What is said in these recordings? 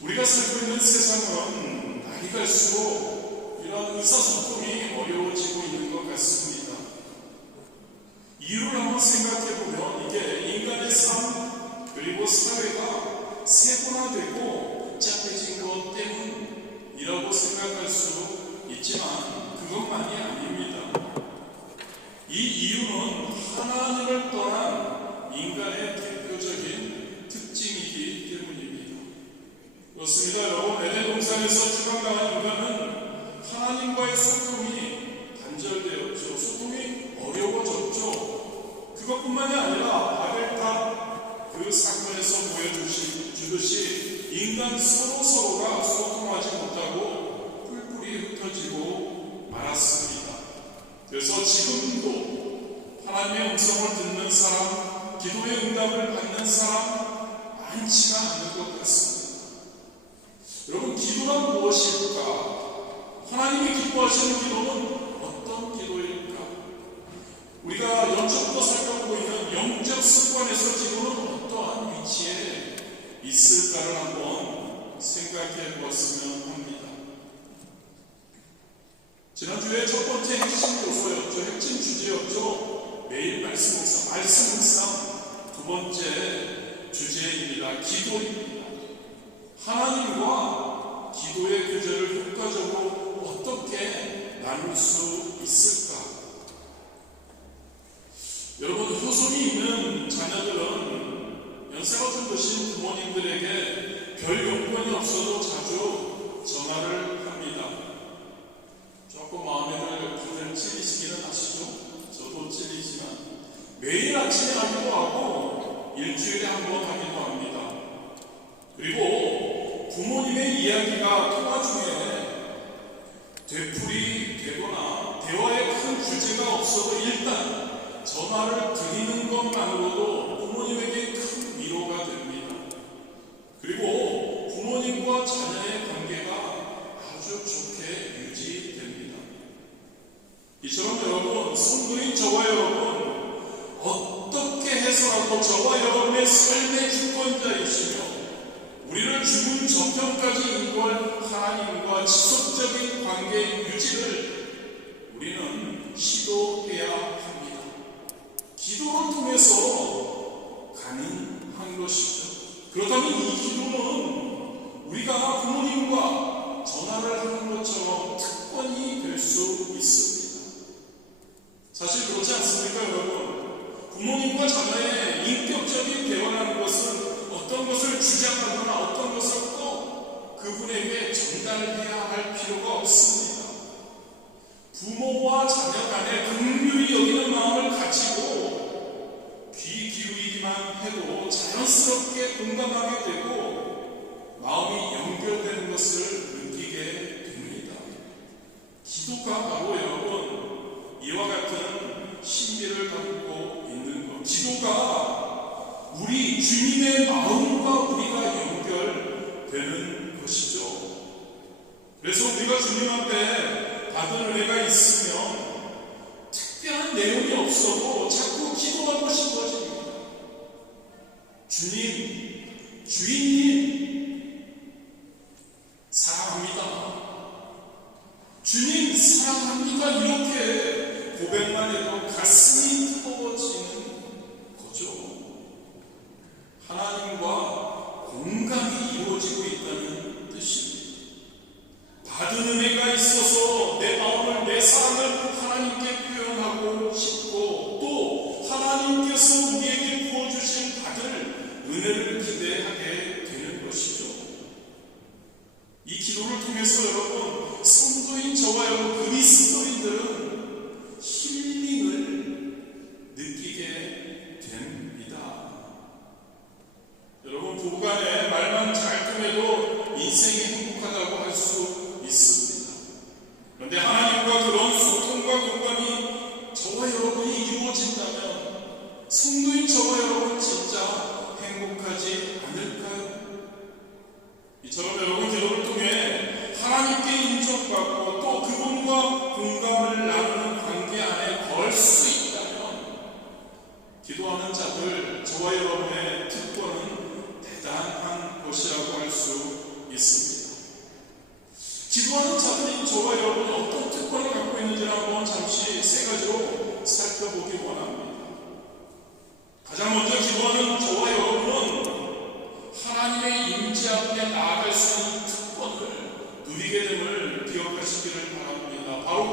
우리가 살고 있는 세상은 날이 갈수록 이런 의사소통이 어려워지고 있는 것 같습니다. 이유를 한번 생각해보면 이게 인간의 삶 그리고 사회가 세분화되고 복잡해진 것 때문이라고 생각할 수 있지만 그것만이 아닙니다. 이 이유는 하나님을 떠난 인간의 대표적인 특징이기 때문입니다. 그렇습니다. 여러분, 에덴 동산에서 추방당한 인간은 하나님과의 소통이 단절되었죠. 소통이 어려워졌죠. 그것뿐만이 아니라 바벨탑 그 사건에서 보여주듯이 인간 서로가 소통하지 못하고 뿔뿔이 흩어지고 말았습니다. 그래서 지금도 하나님의 음성을 듣는 사람, 기도의 응답을 받는 사람 많지가 않은 것 같습니다. 여러분, 기도란 무엇일까? 하나님이 기뻐하시는 기도는 어떤 기도일까? 우리가 연초부터 살펴보고 있는 영적 습관에서 기도는 어떠한 위치에 있을까를 한번 생각해 보았으면 합니다. 지난주에 첫 번째 핵심 요소였죠. 핵심 주제였죠. 매일 말씀 묵상. 두 번째 주제입니다. 기도입니다. 하나님과 기도의 교제를 효과적으로 어떻게 나눌 수 있을까? 여러분, 효솜이 있는 자녀들은 연세가 좀 드신 부모님들에게 별 용건이 없어도 자주 전화를 합니다. 조금 마음에 다들 찔리시기는 하시죠? 저도 찔리지만 매일 아침에 하기도 하고 일주일에 한 번 하기도 합니다. 그리고 부모님의 이야기가 통화 중에 되풀이 되거나 대화에 큰 주제가 없어도 일단 전화를 드리는 것만으로도 부모님에게 큰 위로가 됩니다. 그리고 부모님과 자녀의 관계가 아주 좋게 유지됩니다. 이처럼 여러분, 성도인 저와 여러분, 어떻게 해서라도 저와 여러분의 삶의 주권자이시며 우리를 죽음 저편까지 인도할 하나님과 지속적인 관계 유지를 우리는 시도해야 합니다. 기도를 통해서 가능한 것이죠. 그렇다면 이 기도는 우리가 부모님과 전화를 하는 것처럼 특권이 될 수 있습니다. 사실 그렇지 않습니까, 여러분? 부모님과 자녀의 인격적인 대화라는 것은 어떤 것을 주장하거나 어떤 것을 꼭 그분에게 전달해야 할 필요가 없습니다. 부모와 자녀 간에 긍휼히 여기는 마음을 가지고 귀 기울이기만 해도 자연스럽게 공감하게 되고 마음이 연결되는 것을 느끼게 됩니다. 기도가 바로 여러분, 이와 같은 신비를 담고 있는 것. 기도가 우리 주님의 마음과 우리가 연결되는 것이죠. 그래서 우리가 주님 앞에 받은 은혜가 있으면 특별한 내용이 없어도 자꾸 기도하고 싶어집니다. 주님, 주인님, 사랑합니다. 주님, 사랑합니다. 이렇게 고백만 해도 가슴이 뜨거워지는 거죠. 하나님과 공감이 이루어지고 있다는 뜻입니다. 받은 은혜가 있어서 내 마음을, 내 사랑을 하나님께 표현하고 싶고 또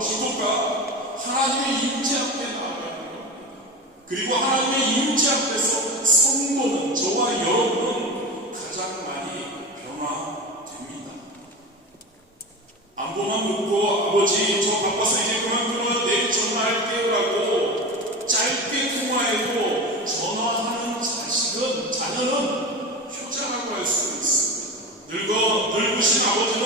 기도가 하나님의 임재 앞에 나아가는 겁니다. 그리고 하나님의 임재 앞에서 성도는, 저와 여러분은 가장 많이 변화됩니다. 안부만 묻고 아버지 저 바빠서 이제 그만 끊어 내일 전화할게요라고 짧게 통화해도 전화하는 자녀는 효자라고 할 수 있습니다. 늙으신 아버지는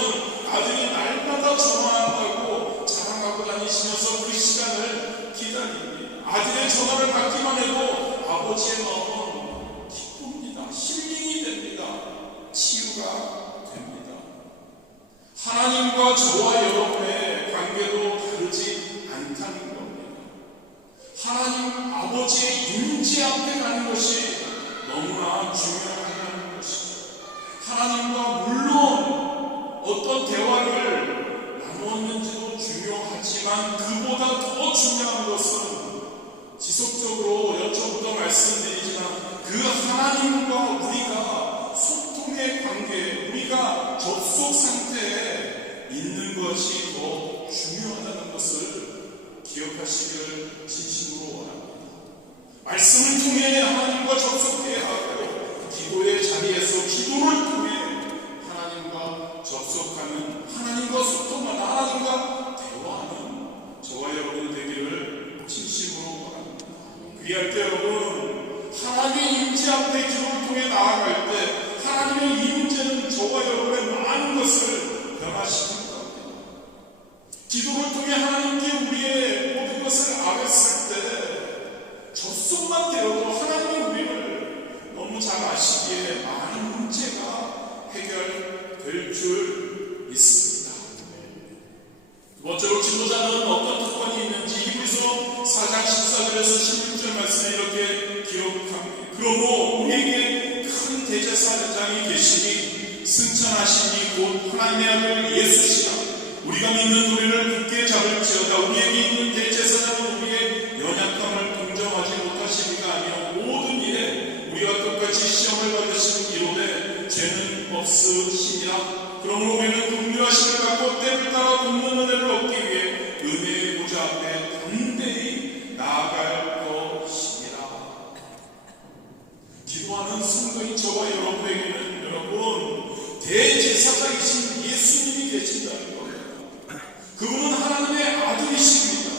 아들이 날마다 전화한다고 자랑하고 다니시면서 그 시간을 기다립니다. 아들의 전화를 받기만 해도 아버지의 마음은 기쁩니다. 힐링이 됩니다. 치유가 됩니다. 하나님과 저와 여러분의 관계도 다르지 않다는 겁니다. 하나님 아버지의 임재 앞에 가는 것이 너무나 중요하다는 것이죠. 하나님과 물론 어떤 대화를 나누었는지도 중요하지만 그보다 더 중요한 것은 지속적으로 여쭤보다 말씀드리지만 그 하나님과 우리가 소통의 관계, 우리가 접속 상태에 있는 것이 더 중요하다는 것을 기억하시기를 진심으로 원합니다. 말씀을 통해 하나님과 접속해야 하고 기도의 자리에서 기도를 통해 하나님과 접속하는, 하나님과 소통하는, 하나님과 대화하는 저와 여러분 되기를 진심으로 원합니다. 그리할 때 여러분, 하나님의 임재 앞에 기도를 통해 나아갈 때 하나님의 임재는 저와 여러분의 많은 것을 변화시킬 겁니다. 기도를 통해 하나님께 우리의 모든 것을 아뢰었을 때 접속만 되어도 하나님이 우리를 너무 잘 아시기에 많은 문제가 해결될 줄 믿습니다. 두 번째로 지도자는 어떤 특권이 있는지 히브리서 4장 14절에서 16절 말씀에 이렇게 기록합니다. 그러므로 우리에게 큰 대제사장이 계시니 승천하시니 곧 하나님의 아들 예수시라. 우리가 믿는 우리를 굳게 잡을지어다. 우리에게 있는 대제사장은 우리의 연약함을 동정하지 못하시니가 아니요 모든 일에 우리와 똑같이 시험을 받으시는 이로되 죄는 없으시니라. 그러므로 우리는 긍휼하심을 갖고 때를 따라 돕는 은혜를 얻기 위해 은혜의 보좌 앞에 담대히 나아갈 것이니라. 기도하는 성도인 저와 여러분에게는 여러분 대제사장이신 예수님이 계신다는 겁니다. 그분은 하나님의 아들이십니다.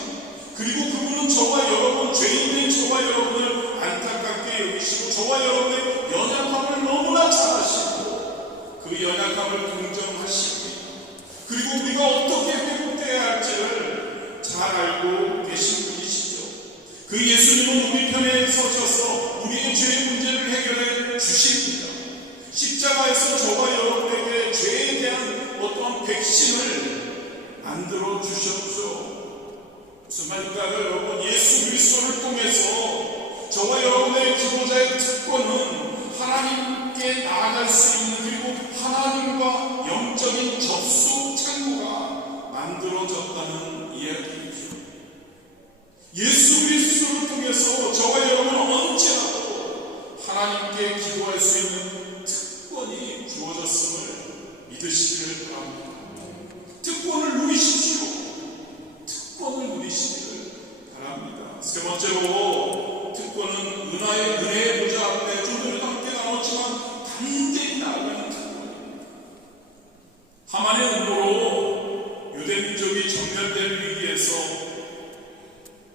그리고 그분은 저와 여러분, 죄인된 저와 여러분을 안타깝게 여기시고 저와 여러분의 연약함을 너무나 잘 아시고 그 연약함을 동정하십니다. 그리고 우리가 어떻게 회복되어야 할지를 잘 알고 계신 분이시죠. 그 예수님은 우리 편에 서셔서 우리의 죄의 문제를 해결해 주십니다. 십자가에서 저와 여러분에게 죄에 대한 어떠한 백신을 만들어 주셨죠. 무슨 말인가요, 여러분? 예수 그리스도를 통해서 저와 여러분의 기도자의 특권은 하나님께 나아갈 수 있는, 그리고 하나님과 영적인 접속 창구가 만들어졌다는 이야기이죠. 예수 그리스도를 통해서 저와 여러분은 언제라도 하나님께 기도할 수 있는 특권이 주어졌음을 믿으시기를 바랍니다. 특권을 누리십시오. 특권을 누리시기를 바랍니다. 세 번째로 특권은 은혜의 보좌 앞에 좀 전에 함께 나눴지만 담대히 나아가는 특권입니다. 하만의 음모로 유대 민족이 정멸될 위기에서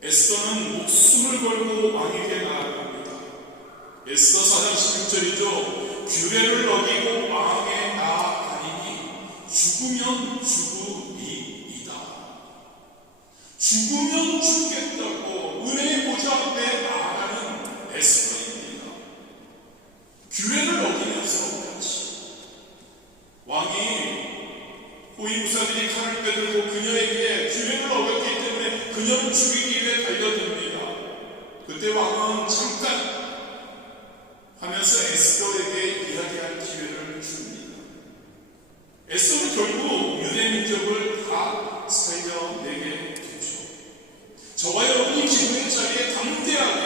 에스더는 목숨을 걸고 왕에게 나아갑니다. 에스더 4장 16절이죠. 규례를 어기고 왕에 나아가리니 죽으면 죽으리이다. 죽으면 죽겠다고 은혜의 보좌 앞에 나아가는 에스더입니다. 규례를 어기면서 같이 왕이 호위무사들이 칼을 빼들고 그녀에게 규례를 어겼기 때문에 그녀를 죽이기 위해 달려듭니다. 그때 왕은 잠깐 하면서 에스더에게 이야기할 기회를 줍니다. 에스더는 결국 유대 민족을 다 살려내게 되죠. 저와 여러분이 기도의 자리에 담대하게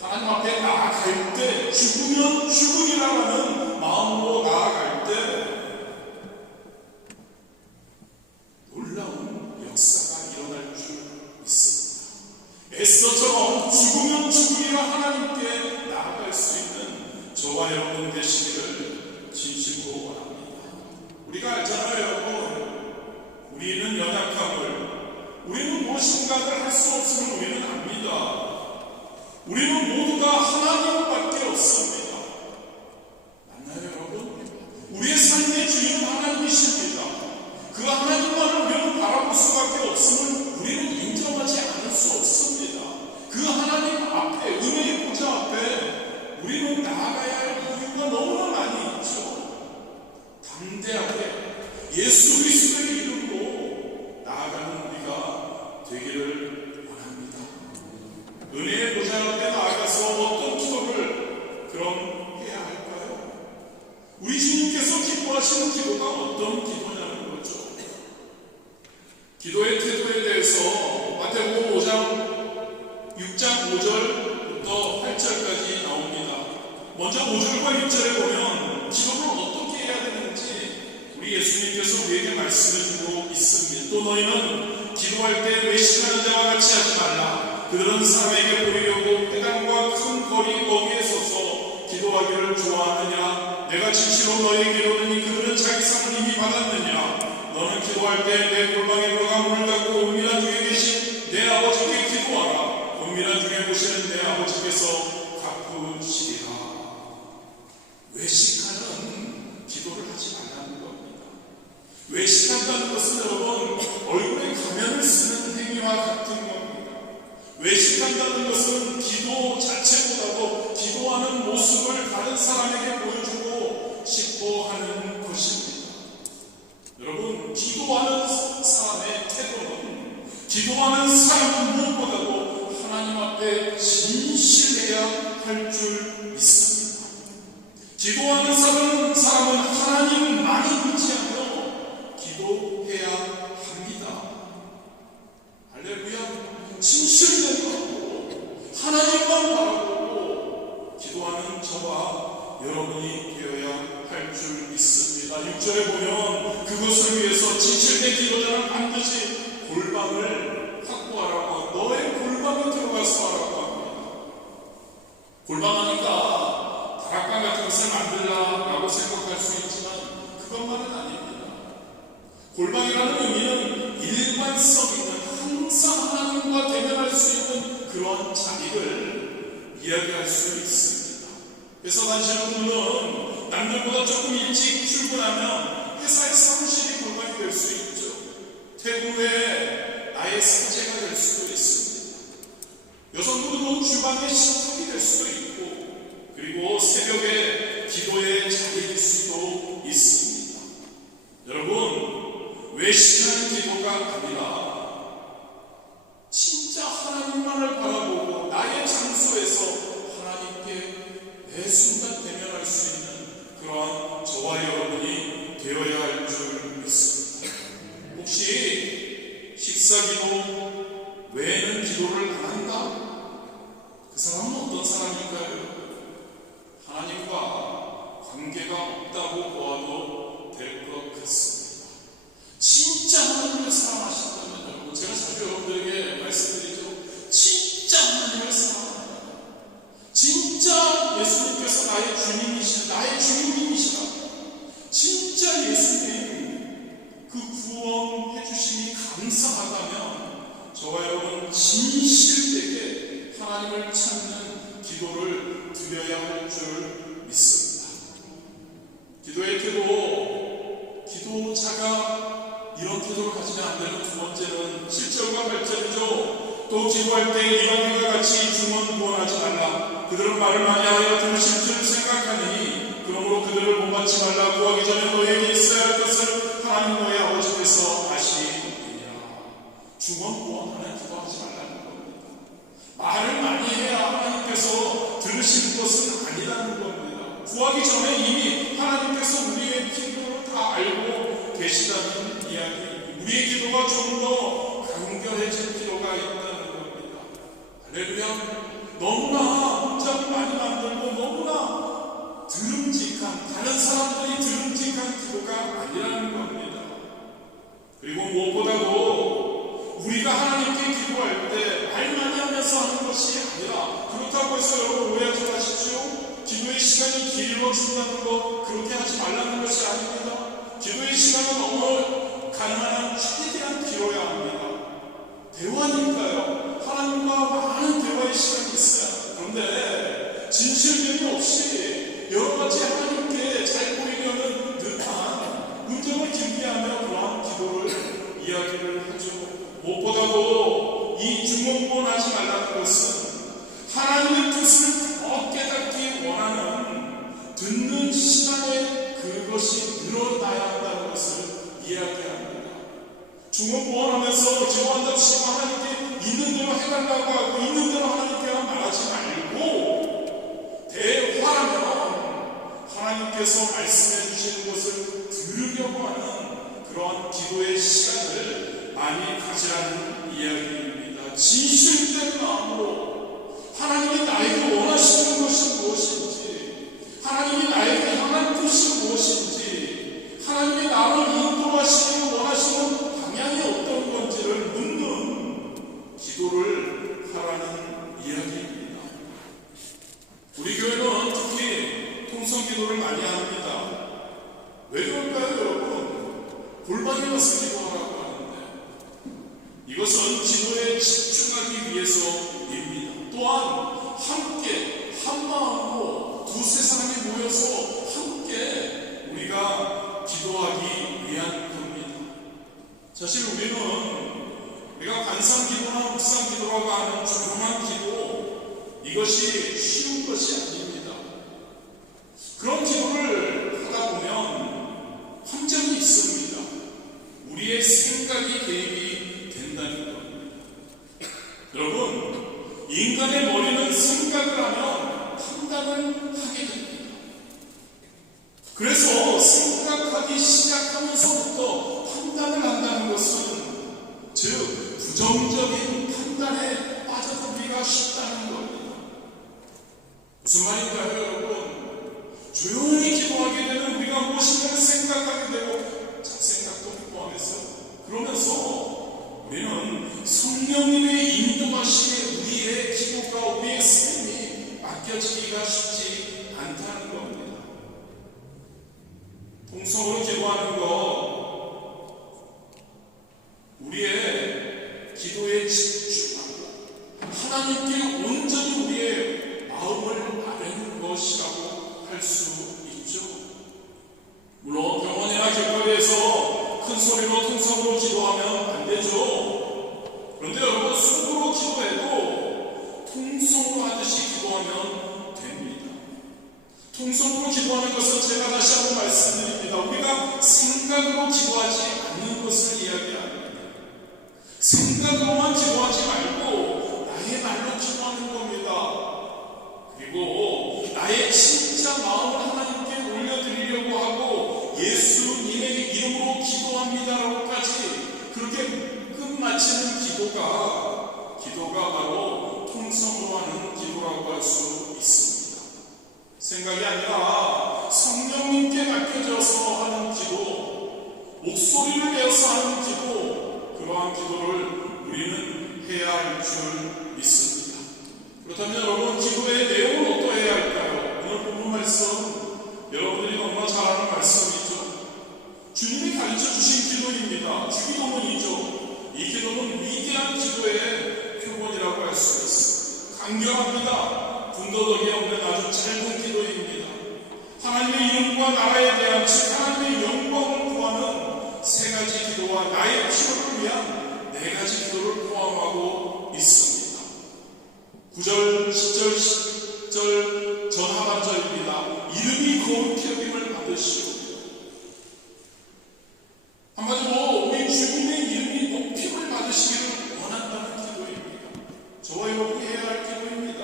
하나님 앞에 나아갈 때, 죽으면 죽으리라는 마음으로 나아갈 때 놀라운 역사가 우리가 알잖아요, 여러분. 우리는 연약함을, 우리는 무엇인가를 할 수 없음을 우리는 압니다. 우리는 모두가 하나님밖에 없습니다. 맞나요, 여러분? 우리의 삶의 주인은 하나님이십니다. 그 하나님만을 우리는 바라볼 수밖에 없음을 우리는 인정하지 않을 수 없습니다. 그 하나님 앞에, 은혜의 보좌 앞에 우리는 나아가야 할 이유가 너무나 많이 있죠. 담대하게 예수 그리스도의 이름으로 나아가는 우리가 되기를 원합니다. 은혜의 보좌 앞에 나아가서 어떤 기도를 그럼 해야 할까요? 우리 주님께서 기뻐하시는 기도가 어떤 기도냐는 거죠. 기도의 태도에 대해서 마태복음 5장 6장 5절부터 8절까지 나옵니다. 먼저 5절과 6절에 보면 기도를 어떻게 해야 되는지 우리 예수님께서 우리에게 말씀해 주고 있습니다. 또 너희는 기도할 때 외식하는 자와 같이 하지 말라. 그들은 사람에게 보이려고 회당과 큰 거리 거기에 서서 기도하기를 좋아하느냐. 내가 진실로 너희에게 이르노니 그들은 자기 상을 이미 받았느냐. 너는 기도할 때 내 골방에 들어가 문을 닫고 은밀한 중에 계신 내 아버지께 기도하라. 은밀한 중에 보시는 내 아버지께서 갚으시리라. 외식하는 기도를 하지 말라는 겁니다. 외식한다는 것은 여러분 얼굴에 가면을 쓰는 행위와 같은 겁니다. 외식한다는 것은 기도 자체보다도 기도하는 모습을 다른 사람에게 보여주고 싶어 하는 것입니다. 여러분, 기도하는 사람의 태도는, 기도하는 사람은 무엇보다도 하나님 앞에 진실해야 할 줄 믿습니다. 기도하는 사람은 하나님만이 의지하며 기도해야 합니다. 할렐루야. 진실된 마음으로 하나님만 바라보고 기도하는 저와 여러분이 되어야 할 줄 믿습니다. 6절에 보면 그것을 위해서 진실된 기도자는 반드시 골방을 확보하라고 하고 너의 골방에 들어가서 하라고 합니다. 골방하니까 다락방 같은 것을 만들라라고 생각할 수 있지만 그것만은 아닙니다. 골방이라는 의미는 일관성 있는, 항상 하나님과 대면할 수 있는 그런 자리를 이야기할 수 있습니다. 회사 다니시는 분은 남들보다 조금 일찍 출근하면 회사의 사무실이 골방이 될 수 있죠. 퇴근 후에 나의 사제가 될 수도 있습니다. 여성분은 주방의 식탁이 될 수도 있고, 그리고 새벽에 기도의 자리일 수도 있습니다. 여러분, 외식하는 기도가 아니라 진짜 하나님만을 바라보고 나의 장소에서 하나님께 매 순간 대면할 수 있는 그러한 저와 여러분이 되어야 할 줄 믿습니다. 혹시 식사기도 외에는 기도를 안 한다? 그 사람은 어떤 사람일까요? 하나님과 관계가 없다고 보아도 될 것 같습니다. 진짜 하나님을 사랑하신다면 여러분, 제가 자주 여러분들에게 말씀드리죠. 진짜 하나님을 사랑한다면, 진짜 예수님께서 나의 주님이시다, 나의 주님이시다, 진짜 예수님 그 구원해 주심이 감사하다면 저와 여러분 진실되게 하나님을 찾는 기도를 드려야 할 줄 믿습니다. 기도의 태도, 기도자가 이런 태도를 가지면 안 되는 두 번째는 7절과 8절이죠. 또 기도할 때 이방인과 같이 중언부언하지 말라. 그들은 말을 많이 하여 들으실 줄 생각하니 그러므로 그들을 본받지 말라. 구하기 전에 너에게 있어야 할 것을 하나님 너의 아버지께서 아시느니라. 중언부언하는 기도하지 말라는 겁니다. 말을 많이 해야 하나님께서 들으실 것은 아니라는 겁니다. 구하기 전에 이미 하나님께서 우리의 기도를 다 알고 계시다는 이야기, 우리의 기도가 좀 더 간결해질 필요가 있다는 겁니다. 할렐루야. 너무나 문장을 많이 만들고 너무나 드름직한, 다른 사람들이 드름직한 기도가 아니라는 겁니다. 그리고 무엇보다도 우리가 하나님께 기도할 때 말 많이 하면서 하는 것이 아니라, 그렇다고 해서 여러분 오해하지 마십시오. 기도의 시간이 길어진다는 것, 그렇게 하지 말라는 것이 아닙니다. 기도의 시간이 드러나야 한다는 것을 이야기합니다. 중언부언하면서 기도한답시고 하나님께 있는 대로 해달라고 하고 있는 대로 하나님께만 말하지 말고 대화하면 하나님께서 말씀해 주시는 것을 들으려고 하는 그러한 기도의 시간을 많이 가지라는 이야기입니다. 진실된 마음으로 하나님이 나에게 원하시는 것이 무엇인지, 하나님이 나에게 향한 뜻이 무엇인지, 하나님이 나를 인도하시기를 원하시는 방향이 어떤 건지를 묻는 기도를 하라는 이야기입니다. 우리 교회는 특히 통성기도를 많이 합니다. 왜 그럴까요, 여러분? 골방에 가서 기도하라고 하는데 이것은 기도에 집중하기 위해서입니다. 또한 함께 한마음으로 두세 사람이 모여서 함께 우리가 기도하기 위한 겁니다. 사실 우리가 관상기도나 묵상기도라고 하는 조용한 기도, 이것이 쉬운 것이 아닙니다. 그런 기도를 하다 보면 함정이 있습니다. 우리의 생각이 개입이 된다는 겁니다. 여러분, 인간의 머리는 생각을 하면 판단을 하게 됩니다. 그래서 생각하기 시작하면서부터 판단을 한다는 것은, 즉 부정적인 판단에 빠져들기가 쉽다는 겁니다. 무슨 말인가요, 여러분? 조용히 기도하게 되면 우리가 무엇인가를 생각하게 되고 잡생각도 포함해서, 그러면서 우리는 성령님의 인도하심에 우리의 기도가, 우리의 삶이 맡겨지기가 쉽지 않다는 겁니다. 통성으로 기도하는 것, 우리의 기도에 집중하고 하나님께 온전히 우리의 마음을 아뢰는 것이라고 할 수 있죠. 물론 병원이나 길거리에서 큰 소리로 통성으로 기도하면 안 되죠. 그런데 여러분, 속으로 기도해도 통성으로 하듯이 기도하면 됩니다. 통성으로 기도하는 것은 제가 다시 한번 말씀드립니다. 우리가 생각으로 기도하지 않는 것을 이야기합니다. 생각으로만 기도하지 말고 나의 말로 기도하는 겁니다. 그리고 나의 진짜 마음을 하나님께 올려드리려고 하고 예수님의 이름으로 기도합니다라고까지 그렇게 끝마치는 기도가 바로 통성으로 하는 기도라고 할 수 있습니다. 생각이 아니라 성령님께 맡겨져서 하는 기도, 목소리를 내어서 하는 기도, 그러한 기도를 우리는 해야 할 줄 믿습니다. 그렇다면 여러분, 기도의 내용은 어떠해야 할까요? 오늘 본문 말씀 여러분들이 너무나 잘 아는 말씀이죠. 주님이 가르쳐 주신 기도입니다. 주기도문이죠. 이 기도는 위대한 기도의 표본이라고 할 수 있습니다. 강경합니다. 군더더기 없는 아주 짧은 기도입니다. 하나님의 이름과 나라에 대한, 즉 하나님의 영광을 구하는 세 가지 기도와 나의 필요를 위한 네 가지 기도를 포함하고 있습니다. 9절, 10절, 10절 전하반절입니다. 이름이 거룩히 여김을 받으시오. 한마디로 우리 주님의 이름이 높임을 받으시기를 원한다는 기도입니다. 저와 여러분이 해야 할 기도입니다.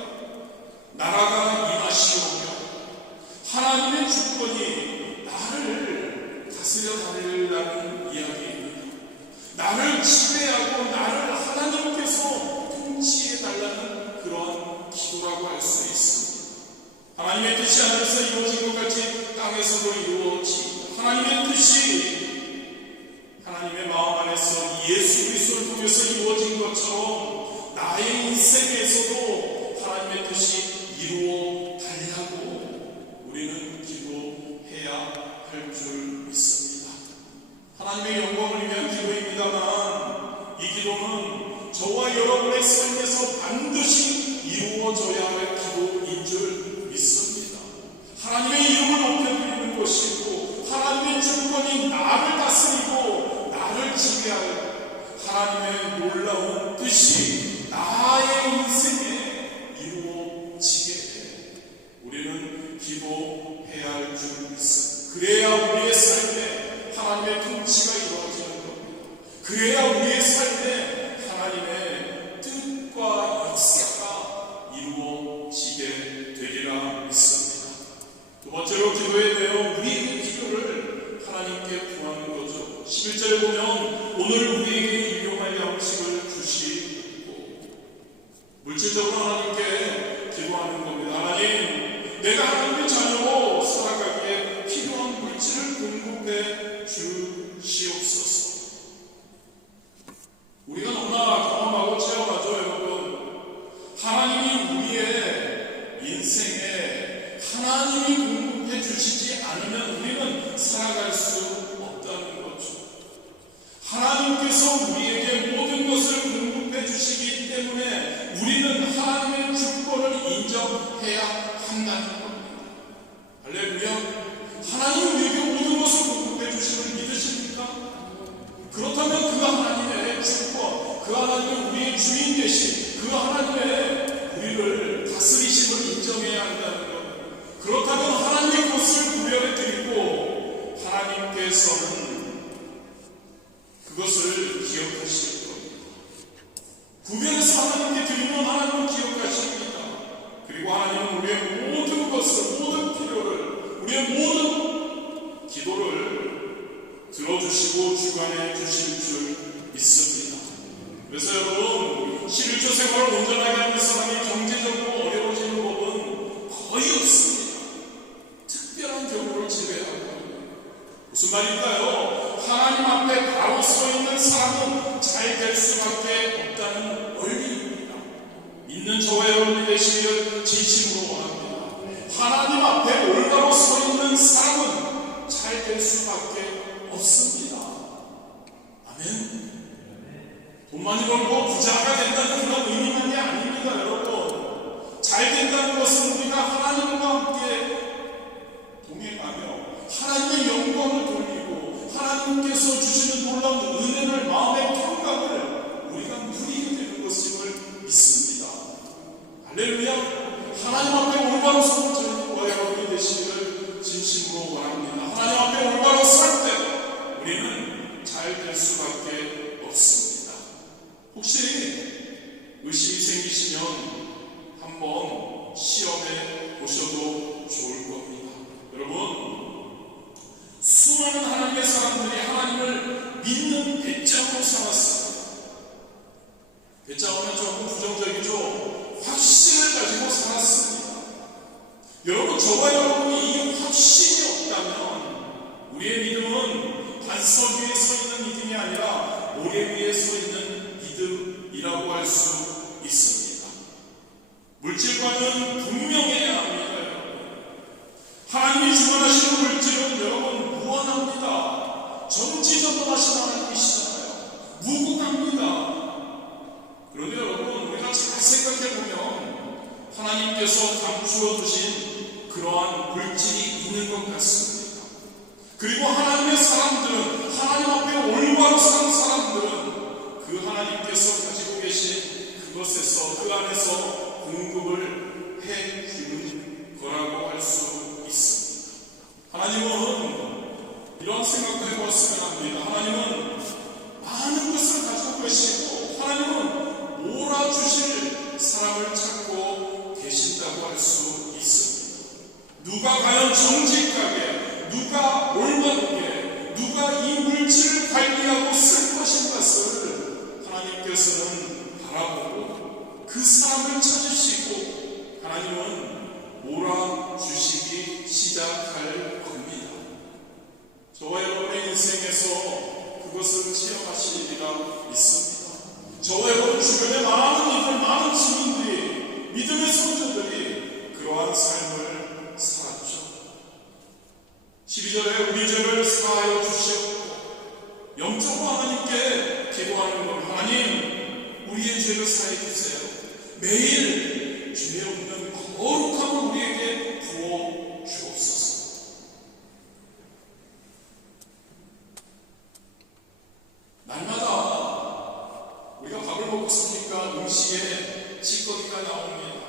나라가 임하시오며 하나님의 주권이 나를 다스려 달리라는 이야기입니다. 나를 지배하고 나를 하나님께서 통치해 달라는 그런 기도라고 할 수 있습니다. 하나님의 뜻이 하늘에서 이루어진 것 같이 땅에서도 이루어집니다. 하나님의 뜻이 하나님의 마음 안에서 예수 그리스도를 통해서 이루어진 것처럼 나의 인생에서도 하나님의 뜻이 이루어 달라고 우리는 기도해야 할 줄 믿습니다. 하나님의 영광을 위한 기도입니다만 이 기도는 저와 여러분의 삶에서 반드시 이루어져야 할 기도인 줄 믿습니다. 하나님의 이름을 높여드리는 것이고 하나님의 주권이 나를 다스리고 나를 지배하여 하나님의 놀라운 뜻이 나의 인생에 이루어지게 우리는 기도해야 할 줄 믿습니다. 그래야 우리의 삶에 9절에 보면 오늘 우리에게 일용할 양식을 주시고, 물질적으로 하나님께 기도하는 겁니다. 하나님, 내가 하나님의 자녀로 살아가기에 필요한 물질을 공급해 주시옵소서. 우리가 너무나 경험하고 체험하죠, 여러분. 하나님이 우리의 인생에 하나님이 공급해 주시지 않으면 우리는 살아갈 수 없다는 거죠. 하나님께서 우리에게 모든 것을 공급해 주시기 때문에 우리는 하나님의 주권을 인정해야 한다는 겁니다. 할렐루야. 하나님 우리에게 모든 것을 공급해 주심을 믿으십니까? 그렇다면 그 하나님의 주권, 그 하나님의 우리의 주인 되신 그 하나님의 우리를 다스리심을 인정해야 한다는 것. 그렇다면 하나님의 것을 구별해 드리고 하나님께서는 그것을 기억하실 겁니다. 구별해서 하나님께 드리면 하나님은 기억하십니다. 그리고 하나님은 우리의 모든 것을, 모든 필요를, 우리의 모든 기도를 들어주시고 주관해 주실 줄 믿습니다. 그래서 여러분, 11조 생활을 온전하게 하는 사람이 경제적으로 어려워지는 법은 거의 없습니다. 특별한 경우를 제외하고. 무슨 말일까요? 하나님 앞에 바로 서 있는 사람은 잘 될 수밖에 없다는 원리입니다. 있는 저와 여러분이 되시기를 진심으로 원합니다. 하나님 앞에 올바로 서 있는 사람은 잘 될 수밖에 없습니다. 아멘. 돈 많이 벌고 부자가 된다는 그런 의미만이 아닙니다, 여러분. 잘 된다는 것은 우리가 하나님과 함께 동행하며 하나님의 영광을 돌리고 하나님께서 주시는 놀라운 은혜를, 마음의 평강을 우리가 누리게 되는 것임을 믿습니다. 할렐루야. 하나님 앞에 올바로 서는 저희와 여러분이 되시기를 진심으로 원합니다. 하나님 앞에 올바로 설 때 우리는 잘 될 수밖에 없습니다. 혹시 의심이 생기시면 한번 시험해 보셔도 좋을 겁니다. 여러분, 수많은 하나님의 사람들이 하나님을 믿는 배짱으로 살았습니다. 배짱하면 조금 부정적이죠. 확신을 가지고 살았습니다. 여러분, 저와 여러분이 이 확신이 없다면 우리의 믿음은 반석 위에 서 있는 믿음이 아니라 모래 위에 서 있는 믿음이라고 할 수 있습니다. 물질과는 분명해야 합니다. 하나님이 주관하시는 물질은 여러분 무한합니다. 전지전능하신 하나님이시잖아요. 무궁합니다. 그런데 여러분, 우리가 잘 생각해보면 하나님께서 감추어 두신 그러한 물질이 있는 것 같습니다. 그리고 하나님의 사람들은, 하나님 앞에 올바로 선 사람들은 그 하나님께서 가지고 계신 그것에서, 그 안에서 공급을 해주는 거라고 할 수 있습니다. 하나님은 이런 생각도 해보았으면 합니다. 하나님은 많은 것을 가지고 계시고 하나님은 몰아주실 사람을 찾고 계신다고 할 수 있습니다. 누가 과연 정직하게, 누가 올바르게, 누가 이 물질을 관리하고 쓸 것인 것을 하나님께서는 바라보고 그 사람을 찾으시고 하나님은 몰아주시기 시작할 겁니다. 저와 여러분의 인생에서 그것을 체험하시리라 믿습니다. 저와 여러분 주변에 많은 이들, 많은 증인들이, 믿음의 선조들이 그러한 삶을 살았죠. 12절에 우리 죄를 사하여 주시옵고, 영적으로 하나님께 기도하는 것, 하나님 우리의 죄를 사해 주세요. 매일 죄 없는 거룩함을 우리에게 부어 주옵소서. 날마다 우리가 밥을 먹고 습니까? 음식에 찌꺼기가 나옵니다.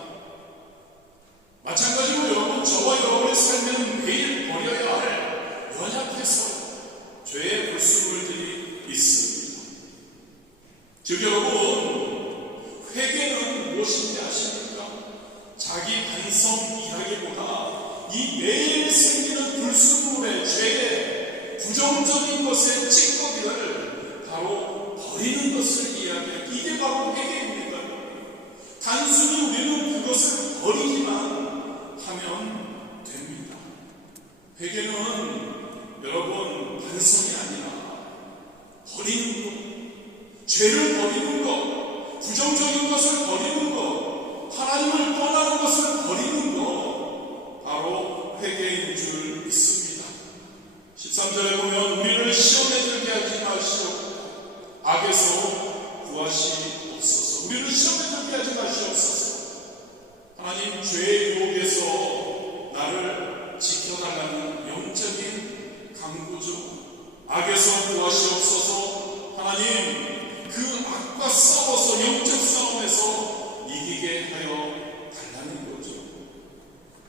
마찬가지로 여러분, 저와 여러분의 삶에는 매일 버려야 할 연약해서 죄의 불순물들이 있습니다. 즉 여러분, 회개는 무엇인지 아십니까? 자기 반성이라기보다 이 매일 생기는 불순물의 죄의 부정적인 것의 찌꺼기를 겸손이 아니라 버리는 것, 죄를 버리는 것, 부정적인 것을 버리는 것, 하나님을 떠나는 것을 버리는 것, 바로 회개인 줄 믿습니다. 13절에 보면 우리를 시험에 들게 하지 마시옵소서. 악에서 구하시옵소서. 우리를 시험에 들게 하지 마시옵소서. 하나님, 죄의 유혹에서 나를 지켜달라는 영적인 강구죠. 악에서 구하시옵소서. 하나님, 그 악과 싸워서 영적 싸움에서 이기게 하여 달라는 거죠.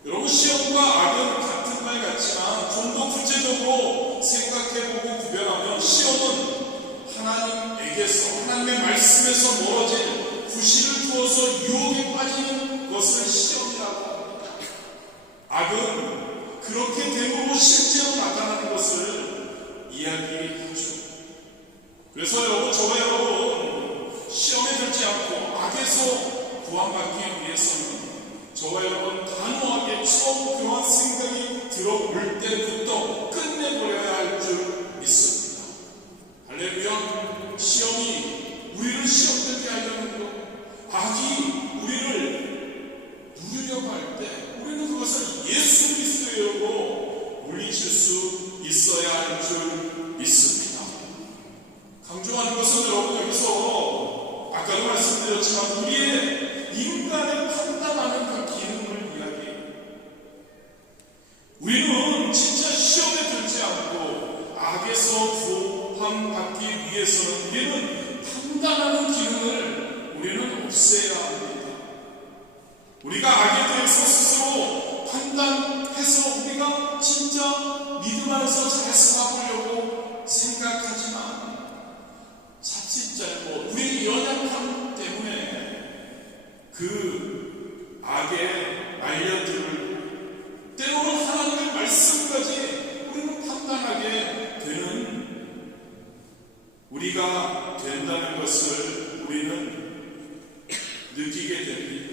여러분, 시험과 악은 같은 말 같지만 좀 더 구체적으로 생각해보고 구별하면 시험은 하나님에게서, 하나님의 말씀에서 멀어질 구실을 주어서 유혹에 빠지는 것을 시험이라고 합니다. 악은 그렇게 됨으로 실제로 나타나는 것을 이야기하죠. 그래서 여러분, 저와 여러분, 시험에 들지 않고 악에서 구원받기 위해서는 저와 여러분 단호하게 처음 그러한 생각이 들어올 때부터 끝내버려야 할 줄 믿습니다. 할렐루야. 시험이 우리를 시험되게 하려는 것, 악이 우리를 누르려고 할 때 우리는 그것을 예수 그리스도로 물리칠 수 있어야 할 줄 믿습니다. 강조하는 것은 여러분, 여기서 아까도 말씀드렸지만 우리의 인간을 판단하는 그 기능을 이야기해요. 우리는 진짜 시험에 들지 않고 악에서 구원받기 위해서는 우리는 판단하는 기능을 우리는 없애야 합니다. 우리가 악에 대해서 스스로 판단해서 우리가 진짜 믿음 안에서 잘 살아보려고 생각하지만 자칫 잘못, 우리의 연약함 때문에 그 악에 말려들고 때로는 하나님의 말씀까지 우리는 판단하게 되는 우리가 된다는 것을 우리는 느끼게 됩니다.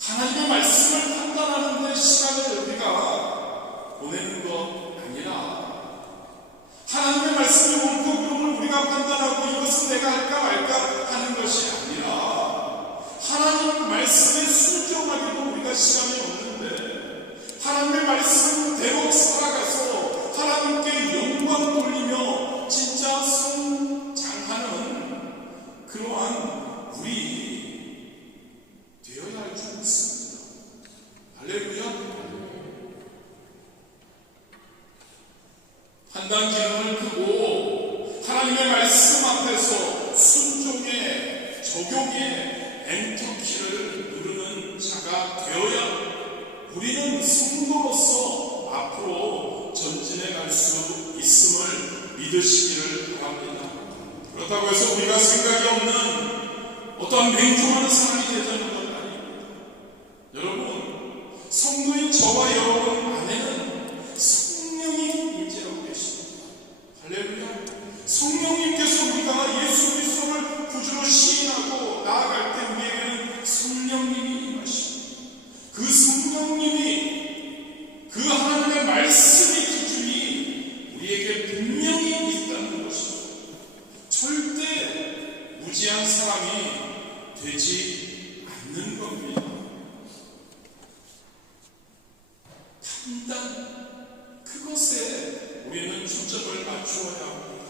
하나님의 말씀을 판단하는 데 시간을 우리가 보내는 것 아니라 하나님의 말씀의 옳고 그름을 우리가 판단하고 이것은 내가 할까 말까 하는 것이 아니라 하나님 말씀에 순종하기도 우리가 시간이 없는데 하나님의 말씀대로 살아가서 하나님께 영광 돌리며 진짜 성장하는 그러한 우리 되어야 할 줄 믿습니다. 할렐루야. 판단 기능을 끄고 하나님의 말씀 앞에서 순종의 적용의 엔터키를 누르는 자가 되어야 우리는 성도로서 앞으로 전진해 갈 수 있음을 믿으시기를 바랍니다. 그렇다고 해서 우리가 생각이 없는 어떠한 맹종하는 사람이 되자는 건 아닙니다. 여러분, 성도인 저와 여러분 안에는 성령이 임재하고 계십니다. 할렐루야. 성령님께서 우리가 예수 그리스도를 구주로 시인하고 나아갈 때 우리에게는 성령님이 임하십니다. 그 성령님이 그 하나님의 말씀의 기준이 우리에게 분명히 있다는 것입니다. 절대 무지한 사람이 되지 않는 겁니다. 판단, 그것에 우리는 초점을 맞추어야 합니다.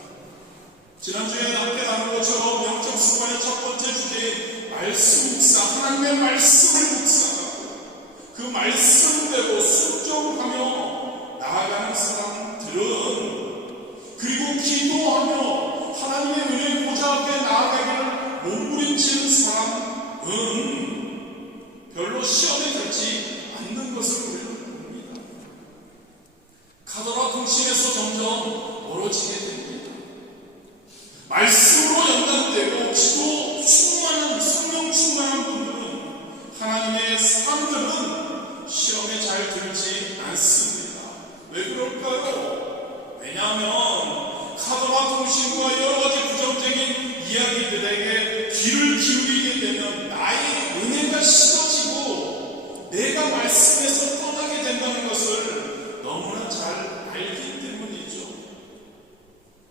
지난주에 함께 나눈 것처럼 영적 습관의 첫 번째 주제인 말씀 묵상, 하나님의 말씀을 묵상하고 그 말씀대로 순종하며 나아가는 사람들은, 그리고 기도하며 하나님의 은혜의 보좌 앞에 나아가기를 몸부림치는 사람은 별로 시험에 들지 않는 것을 우리는 봅니다. 가더라 통신에서 점점 멀어지게 됩니다. 말씀으로 연단되고 기도 충만한, 성령 충만한 분들은, 하나님의 사람들은 시험에 잘 들지 않습니다. 왜 그럴까요? 왜냐하면 카더라 통신과 여러 가지 부정적인 이야기들에게 귀를 기울이게 되면 나의 은혜가 식어지고 내가 말씀에서 떠나게 된다는 것을 너무나 잘 알기 때문이죠.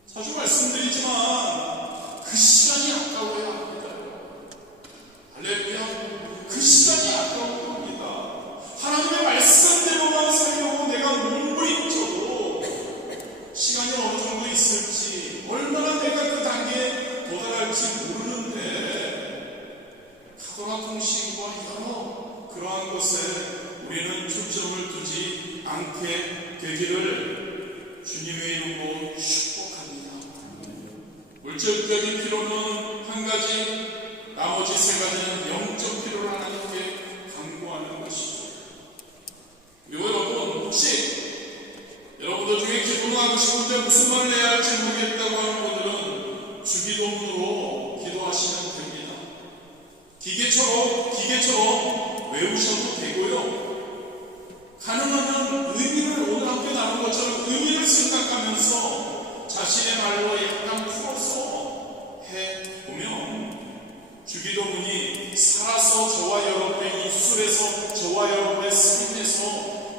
자주 말씀드리지만 그 시간이 아까워야 합니다. 할렐루야. 그 시간이 아까운 겁니다. 하나님의 말씀대로만 살려고 내가 몸부림쳐도 시간이 어느 정도 있을지, 얼마나 내가 그 단계에 도달할지 모르는데 카더라통신과 여러 그러한 것에 우리는 초점을 두지 않게 되기를 주님의 이름으로 축복합니다. 물질적인 필요는 한 가지, 나머지 세 가지는 영적 필요를 하나님께 강구하는 것이죠. 그리고 여러분, 혹시 여러분들 중에 기도는 하고 싶은데 무슨 말을 해야 할지 모르겠다고 하는 분들은 주기도문으로 기도하시면 됩니다. 기계처럼 외우셔도 되고요. 가능하면 의미를 오늘 함께 나눈 것처럼 의미를 생각하면서 자신의 말로 약간 풀어서 해보면 주기도문이 살아서 저와 여러분의 입술에서 저와 여러분의 삶에서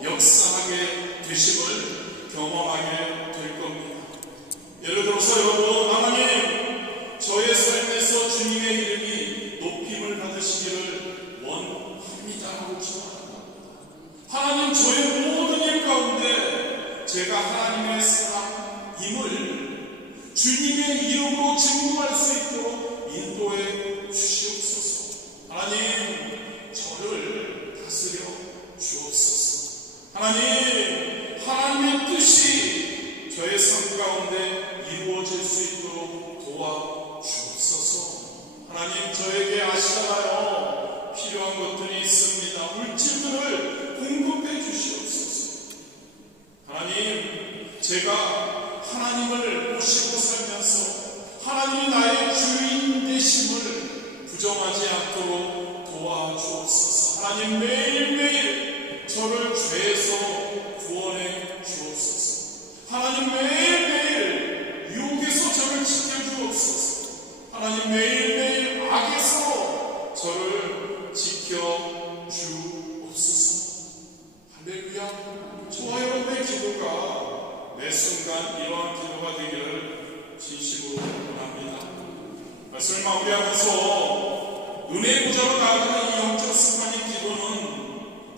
역사하게 되심을 경험하게 될 겁니다. 예를 들어서 여러분, 하나님, 저의 삶에서 주님의 이름이 높임을 받으시기를 원합니다 하고 기도합니다. 하나님, 저의 모든 일 가운데 제가 하나님의 사람임을 주님의 이름으로 증거할 수 있도록 인도해 주시옵소서. 하나님, 저를 다스려 주옵소서. 하나님의 뜻이 저의 삶 가운데 이루어질 수 있도록 도와주옵소서. 하나님, 저에게 아시잖아요. 필요한 것들이 있습니다. 물질들을 공급해 주시옵소서. 하나님, 제가 하나님을 모시고 살면서 하나님이 나의 주인 되심을 부정하지 않도록 도와주옵소서. 하나님, 매일매일 저를 죄에서 구원해 주옵소서. 하나님, 매일매일 유혹에서 저를 지켜주옵소서. 하나님, 매일매일 악에서 저를 지켜주옵소서. 할렐루야. 저와 여러분의 기도가 매 순간 이러한 기도가 되기를 진심으로 원합니다. 말씀을 마무리하면서 은혜의 보좌로 나아가는 이 영적 습관인 기도는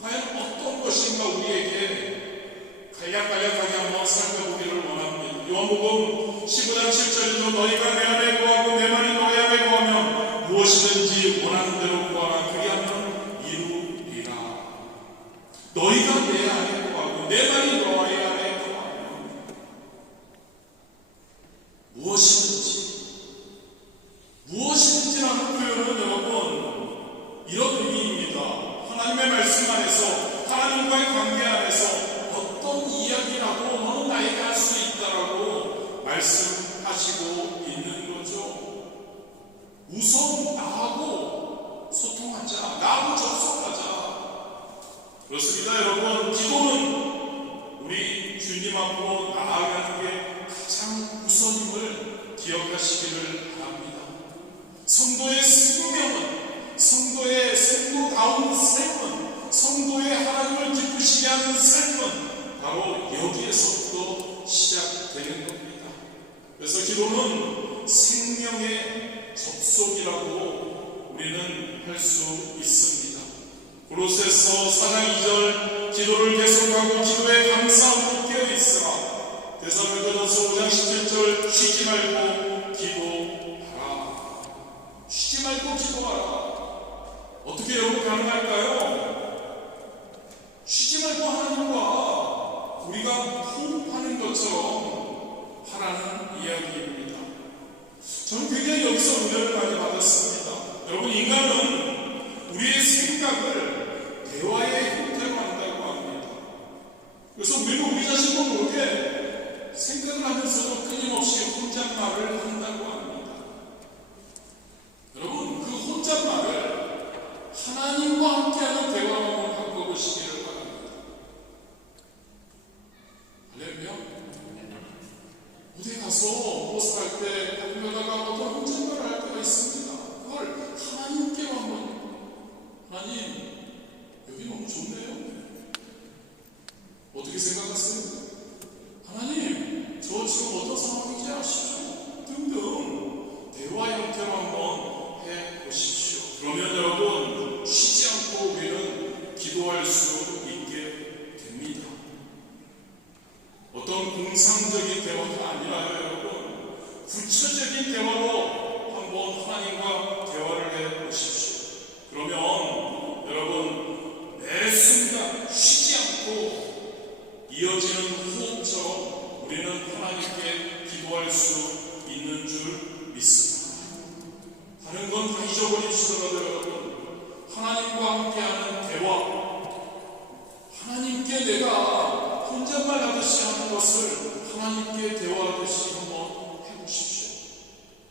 과연 어떤 것인가 우리에게 간략하게 한번 살펴보기를 원합니다. 요한복음 15장 7절이죠. 너희가 내 안에 거하고 내 말이 너희 안에 거하면 무엇이든지 원하는 대로 구하라. 그리하면 이루리라. 너희가 내 안에 거하고 내 말이 너희 안에 거하면 무엇이든지라는 표현은 여러분 이런 의미입니다. 하나님의 말씀 안에서, 하나님과의 관계 안에서 어떤 이야기라도 너는 나에게 할 수 있다라고 말씀하시고 있는 거죠. 우선 나하고 소통하자, 나하고 접속하자. 그렇습니다. 여러분, 기도는 우리 주님 앞으로 나아가는 게 가장 우선임을 기억하시기를 바랍니다. 성도의 생명은, 성도의 생도다운 삶은, 성도의 하나님을 기쁘시게 하는 삶은 바로 여기에서부터 시작되는 겁니다. 그래서 기도는 생명의 접속이라고 우리는 할 수 있습니다. 고로새서 4장 2절 기도를 계속하고 기도에 감사함으로 깨어있으라. 데살로니가전서 5장 17절 쉬지 말고 기도하라. 쉬지 말고 기도하라. 어떻게 여러분 가능할까요? 쉬지 말고 하나님과 우리가 호흡하는 것처럼 하라는 이야기입니다. 저는 굉장히 여기서 은혜를 많이 받았습니다. 여러분, 인간은 우리의 생각을 대화의 형태로 한다고 합니다. 그래서 우리는 우리 자신도 모르게 생각을 하면서도 끊임없이 혼잣말을 한다고 합니다. 여러분, 그 혼잣말을 하나님과 함께하는 대화로 한번 바꿔보시기를 바랍니다. 할렐루야. 무대 가서 무엇을 할 때 가끔가다가 어떤 혼잣말을 할 때가 있습니다. 그걸 하나님께로 한번, 하나님 여기 너무 좋네요. 어떻게 생각하세요? 공상적인 대화가 아니라요, 여러분. 구체적인 대화로 한번 하나님과 대화를 해보십시오. 그러면 여러분, 매 순간 쉬지 않고 이어지는 호흡처럼 우리는 하나님께 기도할 수 있는 줄 믿습니다. 다른 건 다 잊어버리시더라도 여러분, 하나님과 함께하는 대화, 하나님께 내가 혼잣말 하듯이 하는 것을 하나님께 대화하듯이 한번 해보십시오.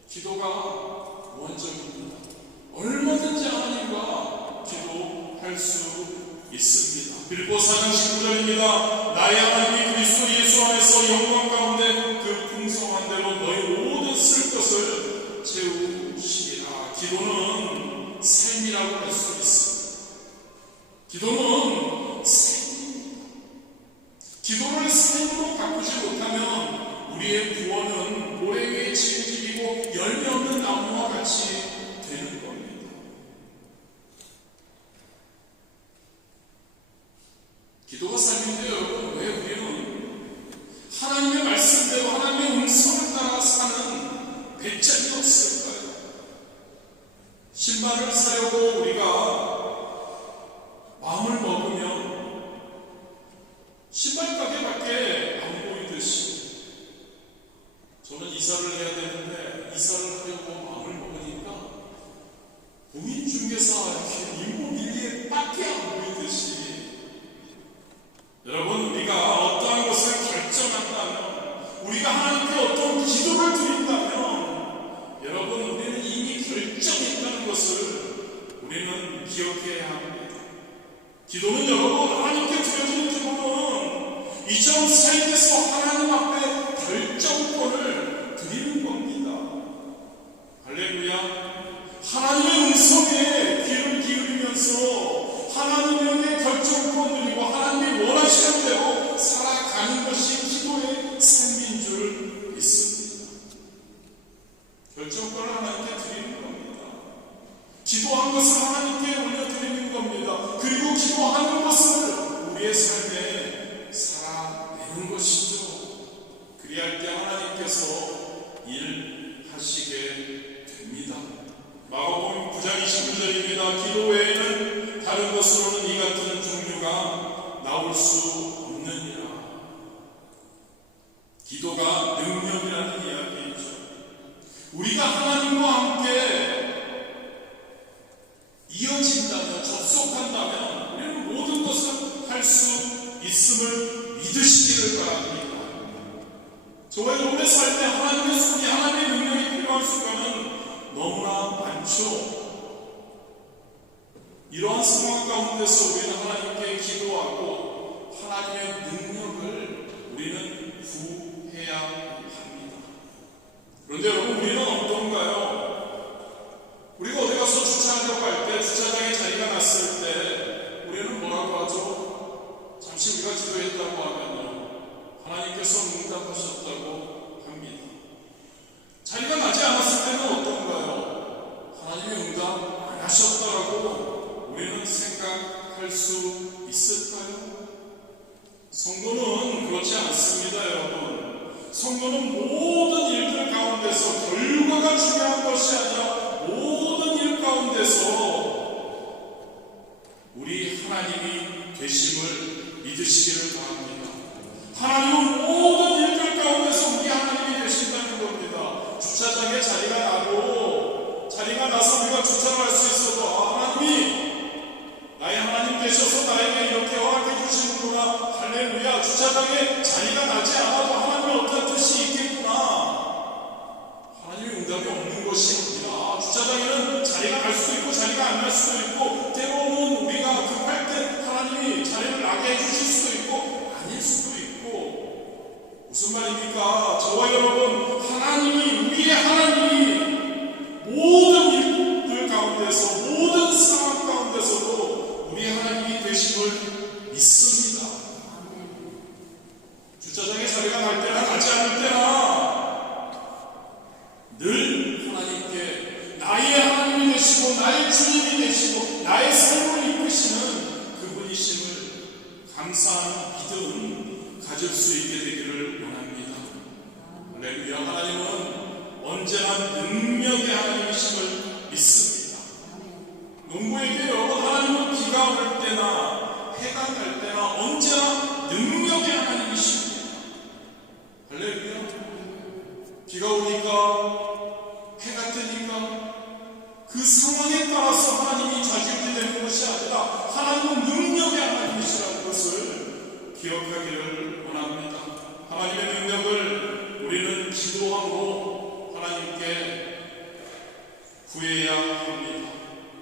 기도가 원적입니다. 얼마든지 하나님과 기도할 수 있습니다. 빌보 4장 19절입니다. 나의 하나님이 그리스도 예수 안에서 영광 가운데 그 풍성한 대로 너희 모든 쓸 것을 채우시리라. 기도는 삶이라고 할 수 있습니다. 기도는 삶입니다. 기도를 삶으로 바꾸지 못하면 우리의 구원은 모래 위에 지어지고 열매 없는 나무와 같이 되는 겁니다. 기도가 삶인데 여러분, 왜 우리는 하나님의 말씀대로 하나님의 음성을 따라 사는 배짱이 없을까요? 신발을 사려고 우리가 마음을 먹으면 신발 가게밖에 안 보이듯이, 저는 이사를 해야 되는데 이사를 하려고 마음을 먹으니까 공인중개사 이렇게 임모빌리에 밖에 안 보이듯이, 여러분, 우리가 어떠한 것을 결정한다면, 우리가 하나님께 어떤 기도를 드린다면, 여러분, 우리는 이미 결정했다는 것을 우리는 기억해야 합니다. 기도는 여러분, 하나님께 드려지는 기도는 이처럼 삶에서 하나님 앞에 결정권을 드리는 겁니다. 할렐루야. 하나님의 음성에 귀를 기울이면서 하나님에게 결정권 드리고 하나님이 원하시는 대로 살아가는 것이 기도의 삶인 줄 믿습니다. 결정권을 하나님께 드리는 겁니다. 기도한 것을 하나님께 올려드리는 겁니다. 그리고 기도하는 것을 우리의 삶에 살아내는 것이죠. 그리할 때 하나님께서 일하시게 됩니다. 마가복음 9장 29절입니다. 기도 외에는 다른 것으로는 이 같은 종류가 나올 수 없느니라. 기도가 능력이라는 이야기이죠. 우리가 하나님과 함께 이어진다면, 접속한다면 우리는 모든 것을 할 수 있음을 믿으시기를 바랍니다. 저와 여러분의 삶에 하나님의 손이, 하나님의 능력이 필요한 순간은 너무나 많죠. 이러한 상황 가운데서 우리는 하나님께 기도하고 하나님의 능력을 우리는 구해야 합니다. 그런데 여러분, 우리는 어떤가요? 우리가 어디 가서 주차하려고 할 때, 주차장에 자리가 났을 때 우리는 뭐라고 하죠? 잠시 우리가 기도했다고 하면요, 하나님께서 응답하셨다고 합니다. 자리가 나지 않았을 때는 어떤가요? 하나님이 응답 안 하셨다라고 우리는 생각할 수 있을까요? 성도는 그렇지 않습니다, 여러분. 성도는 모든 일들 가운데서 결과가 중요한 것이 아니라 모든 일 가운데서 우리 하나님이 되심을 믿으시기를 바랍니다. 하나님은 모든 일들 가운데서 우리 하나님이 되신다는 겁니다. 주차장에 자리가 나고 자리가 나서 우리가 주차를 할 수 있어도, 하나님이 나의 하나님 되셔서 나에게 이렇게 허락해 주시는구나, 할렐루야. 주차장에 자리가 나지 않아도 하나님의 어떤 뜻이 있겠구나. 하나님의 응답이 없는 것이 아니라, 주차장에는 자리가 날 수도 있고 자리가 안 날 수도 있고, 때로는 우리가 급할 때 하나님이 자리를 나게 해주실 수도 있고 아닐 수도 있고. 무슨 말입니까? 저와 여러분, 하나님이, 우리의 하나님이 모든 일들 가운데서, 모든 상황 가운데서도 우리 하나님이 되심을 믿습니다. 주차장에 자리가 날 때나 나지 않을 때나 늘 하나님께 나의 하나님이 되시고 나의 주님이 되시고 나의 삶을 이끄시는 그분이심을 감사하는 믿음 가질 수 있게 되기를 원합니다. 비가 오니까, 해가 뜨니까 그 상황에 따라서 하나님이 좌지우지되는 것이 아니라 하나님은 능력의 하나님이시라는 것을 기억하기를 원합니다. 하나님의 능력을 우리는 기도함으로 하나님께 구해야 합니다.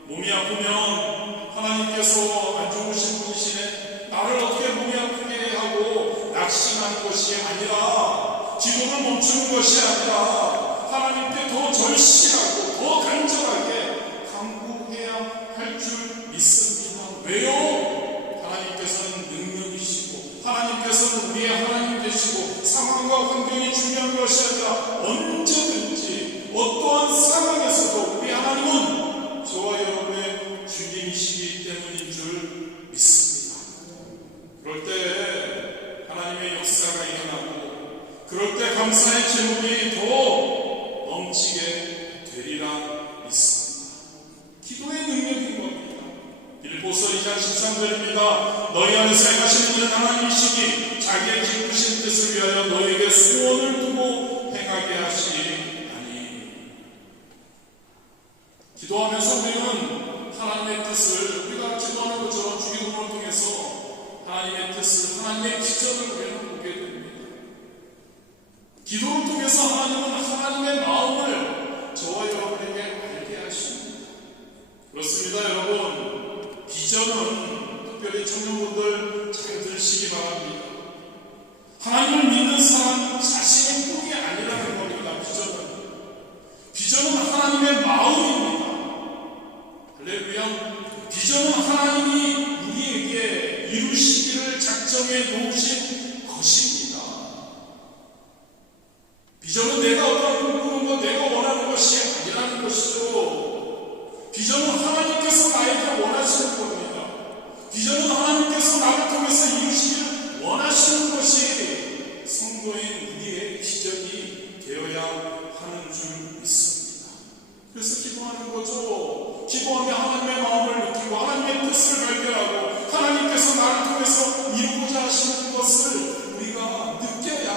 몸이 아프면 하나님께서 안 좋으신 분이시네, 나를 어떻게 몸이 아프게 하고 낙심하는 것이 아니라, 기도를 멈추는 것이 아니라 하나님께 더 절실하고 더 간절하게 간구해야 할 줄 믿습니다. 왜요? 하나님께서는 능력이시고 하나님께서는 우리의 하나님 되시고 상황과 환경이 중요한 것이 아니라 언제든지 어떠한 상황에서도 우리 하나님은 저와 여러분의 주님이시기 때문인 줄 믿습니다. 그럴 때 하나님의 역사가 일어나고, 그럴 때 감사의 제목이 더 넘치게 되리라 믿습니다. 기도의 능력인 겁니다. 빌립보서 2장 13절입니다. 너희 안에서 행하시는 이는 하나님이시니 자기의 기쁘신 뜻을 위하여 너희에게 소원을 두고 행하게 하시나니. 기도하면서 우리는 하나님의 뜻을, 우리가 기도하는 것처럼 주기도문을 통해서 하나님의 뜻을, 하나님의 기적을 우리는 보게 됩니다. 기도를 통해서 하나님은 하나님의 마음을 저와 여러분에게 알게 하십니다. 그렇습니다, 여러분. 비전은, 특별히 청년분들 잘 들으시기 바랍니다. 하나님을 믿는 사람 자신의 꿈이 아니라는 겁니다. 비전은 하나님의 마음입니다. 할렐루야. 비전은 하나님이 우리에게 이루시기를 작정해 놓으신 것입니다. 비전은 내가 어떤 꿈꾸는 것, 내가 원하는 것이 아니라는 것이죠. 비전은 하나님께서 나에게 원하시는 겁니다. 비전은 하나님께서 나를 통해서 이루시기를 원하시는 것이 성도인 우리의 비전이 되어야 하는 줄 믿습니다. 그래서 기도하는 거죠. 기도하며 하나님의 마음을 느끼고 하나님의 뜻을 발견하고 하나님께서 나를 통해서 이루고자 하시는 것을 우리가 느껴야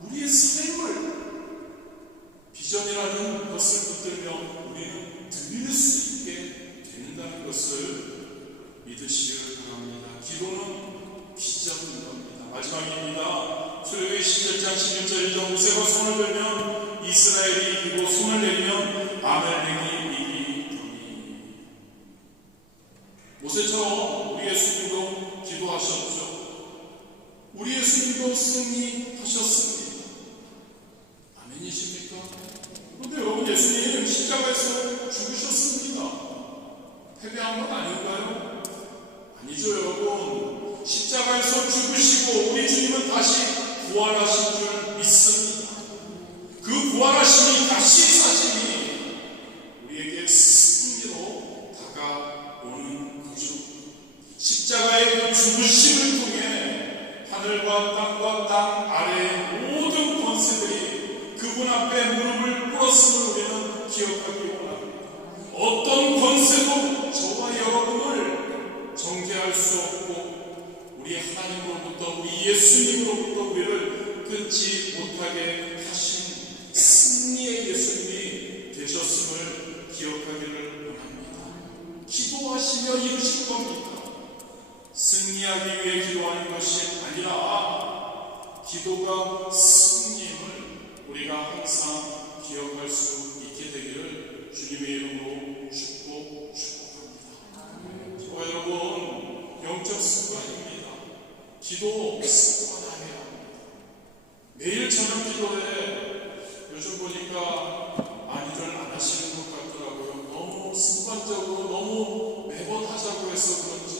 우리의 삶을, 비전이라는 것을 붙들며 우리는 드릴 수 있게 된다는 것을 믿으시기를 바랍니다. 기도는 비전인 겁니다. 마지막입니다. 출애굽기 17장 11절 모세가 손을 들면 이스라엘이 이기고 손을 내리면 아말렉이 이기더니. 모세처럼 우리 예수님도 기도하셨죠. 우리 예수님도 승리하셨습니다. 아멘이십니까? 그런데 여러분, 예수님 십자가에서 죽으셨습니다. 패배한 건 아닌가요? 아니죠, 여러분. 십자가에서 죽으시고 우리 주님은 다시 부활하신 줄 믿습니다. 그 부활하심이, 다시 사심이 우리에게 승리로 다가오는 거죠. 십자가의 그 죽으심을 통해 하늘과 땅과 땅 아래의 모든 권세들이 그분 앞에 무릎을 꿇었음을 우리는 기억하기 원합니다. 어떤 권세도 저와 여러분을 정죄할 수 없고, 우리 하나님으로부터, 우리 예수님으로부터 우리를 끊지 못하게 하신 승리의 예수님이 되셨음을 기억하기를 원합니다. 기도하시며 이루실 겁니다. 승리하기 위해 기도하는 것이 아니라 기도가 승리임을 우리가 항상 기억할 수 있게 되기를 주님의 이름으로 축복합니다. 저와 여러분, 영적 습관입니다. 기도 습관하게 합니다. 매일 저녁 기도에 요즘 보니까 많이들 안 하시는 것 같더라고요. 너무 습관적으로, 너무 매번 하자고 해서 그런지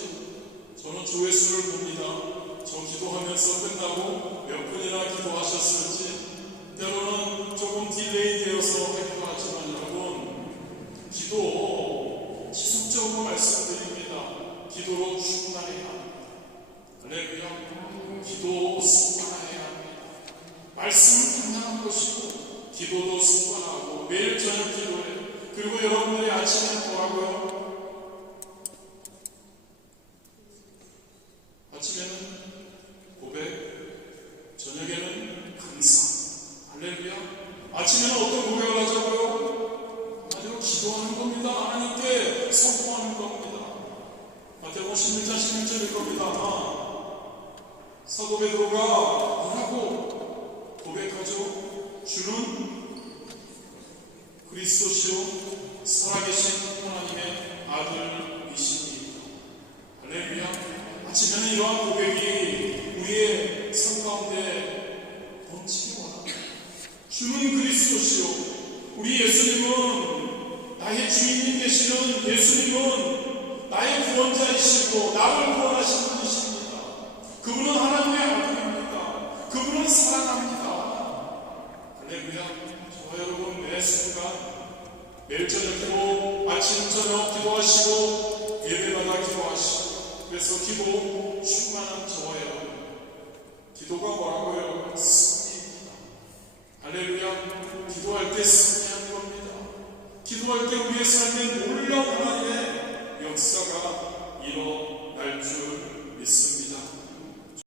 저는 조회수를 봅니다. 저 기도하면서 끝나고 몇 분이나 기도하셨을지, 때로는 조금 딜레이 되어서 하기도 하지만 여러분, 기도 지속적으로 말씀드립니다. 기도로 충만해야 합니다. 할렐루야. 기도 습관해야 합니다. 말씀을 감당한 것이고 기도도 습관하고 매일 저녁 기도해. 그리고 여러분들이 아침에 뭐라고요? 아침에는 고백, 저녁에는 감사. 할렐루야. 아침 저녁 기도하시고 예배마다 기도하시고 그래서 기도 충만한 저예요. 기도가 뭐라고요? 승리입니다. 할렐루야. 기도할 때 승리하는 겁니다. 기도할 때 우리의 삶에 놀라운 하나님의 역사가